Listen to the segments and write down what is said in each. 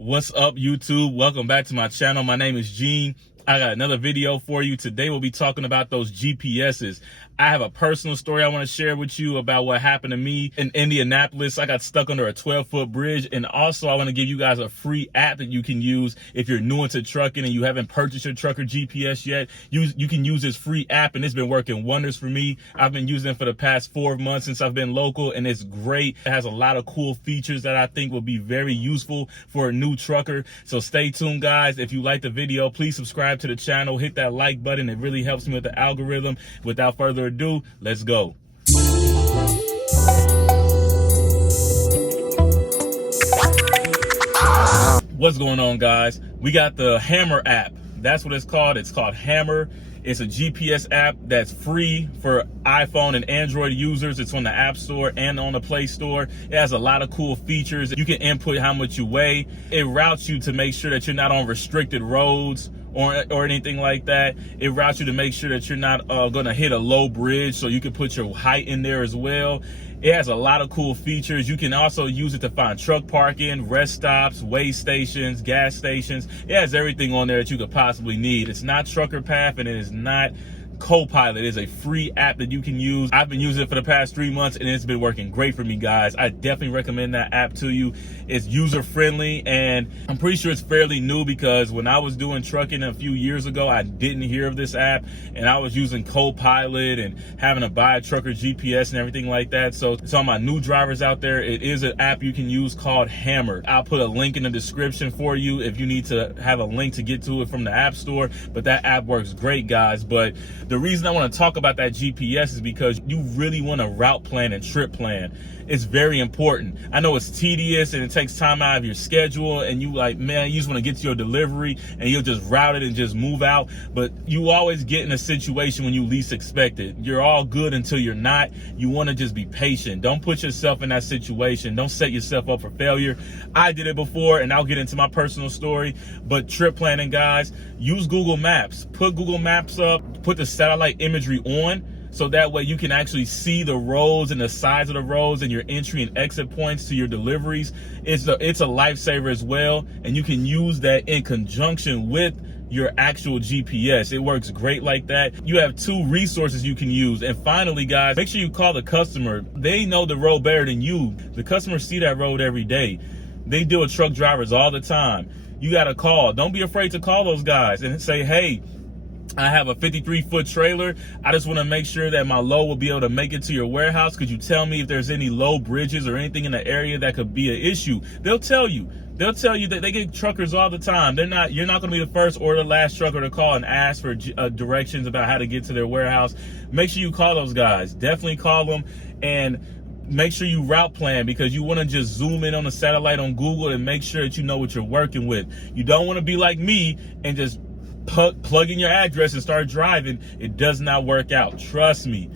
What's up, YouTube? Welcome back to my channel. My name is Gene. I got another video for you. Today we'll be talking about those GPSs. I have a personal story I want to share with you about what happened to me in Indianapolis. I got stuck under a 12-foot bridge, and also I want to give you guys a free app that you can use if you're new into trucking and you haven't purchased your trucker GPS yet. You can use this free app, and it's been working wonders for me. I've been using it for the past 4 months since I've been local, and it's great. It has a lot of cool features that I think will be very useful for a new trucker. So stay tuned, guys. If you like the video, please subscribe to the channel, hit that like button. It really helps me with the algorithm. Without further ado, let's go. What's going on, guys? We got the Hammer app. That's what it's called. It's called Hammer. It's a GPS app that's free for iPhone and Android users. It's on the App Store and on the Play Store. It has a lot of cool features. You can input how much you weigh. It routes you to make sure that you're not on restricted roads or anything like that. It routes you to make sure that you're not gonna hit a low bridge, so you can put your height in there as well. It has a lot of cool features. You can also use it to find truck parking, rest stops, weigh stations, gas stations. It has everything on there that you could possibly need. It's not Trucker Path, and it is not Copilot. It is a free app that you can use. I've been using it for the past 3 months, and it's been working great for me, guys. I definitely recommend that app to you. It's user friendly, and I'm pretty sure it's fairly new, because when I was doing trucking a few years ago, I didn't hear of this app, and I was using Copilot and having to buy a trucker GPS and everything like that. So all my new drivers out there, it is an app you can use called Hammer. I'll put a link in the description for you if you need to have a link to get to it from the App Store. But that app works great, guys. But the reason I want to talk about that GPS is because you really want to route plan and trip plan. It's very important. I know it's tedious and it takes time out of your schedule, and you like, man, you just want to get to your delivery and you'll just route it and just move out. But you always get in a situation when you least expect it. You're all good until you're not. You want to just be patient. Don't put yourself in that situation. Don't set yourself up for failure. I did it before, and I'll get into my personal story. But trip planning, guys, use Google Maps. Put Google Maps up, put the satellite imagery on, so that way you can actually see the roads and the size of the roads and your entry and exit points to your deliveries. It's a lifesaver as well, and you can use that in conjunction with your actual GPS. It works great like that. You have 2 resources you can use. And finally, guys, make sure you call the customer. They know the road better than you. The customers see that road every day. They deal with truck drivers all the time. You got to call. Don't be afraid to call those guys and say, hey, I have a 53-foot trailer. I just want to make sure that my load will be able to make it to your warehouse. Could you tell me if there's any low bridges or anything in the area that could be an issue? They'll tell you. They'll tell you that they get truckers all the time. You're not going to be the first or the last trucker to call and ask for directions about how to get to their warehouse. Make sure you call those guys. Definitely call them, and make sure you route plan, because you want to just zoom in on the satellite on Google and make sure that you know what you're working with. You don't want to be like me and just plug in your address and start driving. It does not work out. Trust me.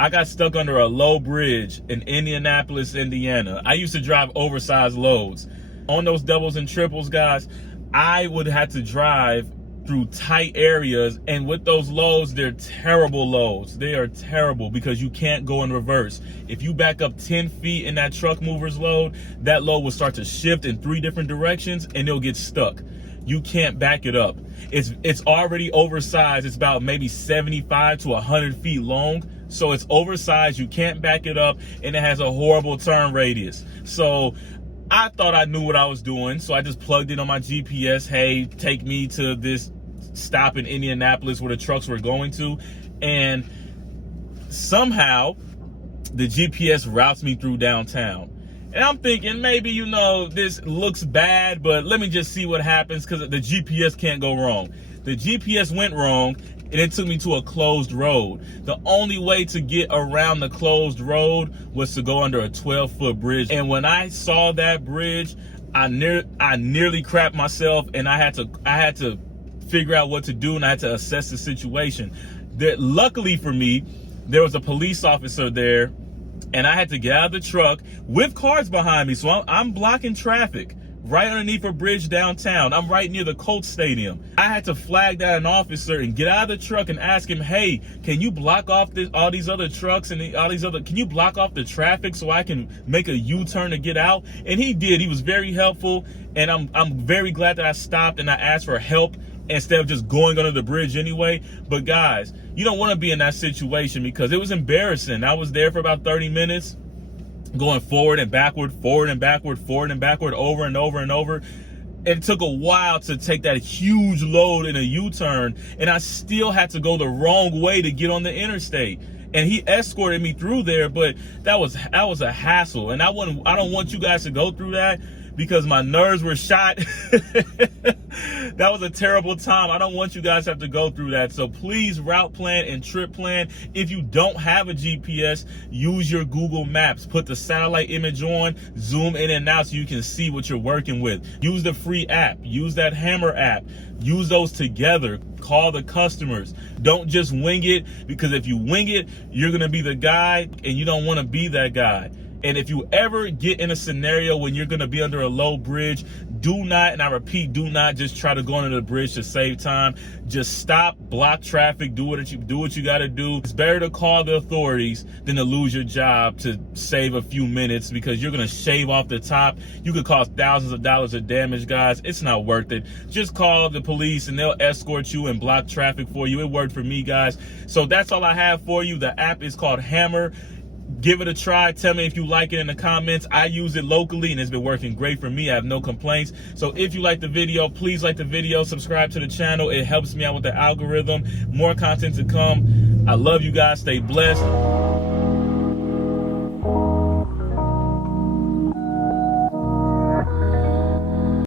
I got stuck under a low bridge in Indianapolis, Indiana. I used to drive oversized loads. On those doubles and triples, guys, I would have to drive through tight areas, and with those loads, they're terrible loads. They are terrible because you can't go in reverse. If you back up 10 feet in that truck mover's load, that load will start to shift in 3 different directions, and it'll get stuck. You can't back it up. It's already oversized. It's about maybe 75 to 100 feet long. So it's oversized. You can't back it up, and it has a horrible turn radius. So I thought I knew what I was doing. So I just plugged in on my GPS. Hey, take me to this stop in Indianapolis where the trucks were going to. And somehow the GPS routes me through downtown. And I'm thinking, maybe, this looks bad, but let me just see what happens, because the GPS can't go wrong. The GPS went wrong, and it took me to a closed road. The only way to get around the closed road was to go under a 12-foot bridge. And when I saw that bridge, I nearly crapped myself, and I had to figure out what to do, and I had to assess the situation. Luckily for me, there was a police officer there, and I had to get out of the truck with cars behind me. So I'm blocking traffic right underneath a bridge downtown. I'm right near the Colts Stadium. I had to flag down an officer and get out of the truck and ask him, hey, can you block off all these other trucks and can you block off the traffic so I can make a U-turn to get out? And he did. He was very helpful, and I'm very glad that I stopped and I asked for help instead of just going under the bridge anyway. But guys, you don't want to be in that situation because it was embarrassing. I was there for about 30 minutes going forward and backward, forward and backward, forward and backward, over and over and over. It took a while to take that huge load in a U-turn, and I still had to go the wrong way to get on the interstate. And he escorted me through there, but that was a hassle. And I don't want you guys to go through that because my nerves were shot. That was a terrible time. I don't want you guys to have to go through that. So please route plan and trip plan. If you don't have a GPS, use your Google Maps. Put the satellite image on, zoom in and out so you can see what you're working with. Use the free app. Use that Hammer app. Use those together. Call the customers. Don't just wing it, because if you wing it, you're going to be the guy, and you don't want to be that guy. And if you ever get in a scenario when you're going to be under a low bridge, do not, and I repeat, do not just try to go under the bridge to save time. Just stop, block traffic, do what you got to do. It's better to call the authorities than to lose your job to save a few minutes, because you're going to shave off the top. You could cause thousands of dollars of damage, guys. It's not worth it. Just call the police and they'll escort you and block traffic for you. It worked for me, guys. So that's all I have for you. The app is called Hammer. Give it a try. Tell me if you like it in the comments. I use it locally and it's been working great for me. I have no complaints. So if you like the video, please like the video, subscribe to the channel. It helps me out with the algorithm. More content to come. I love you guys. Stay blessed.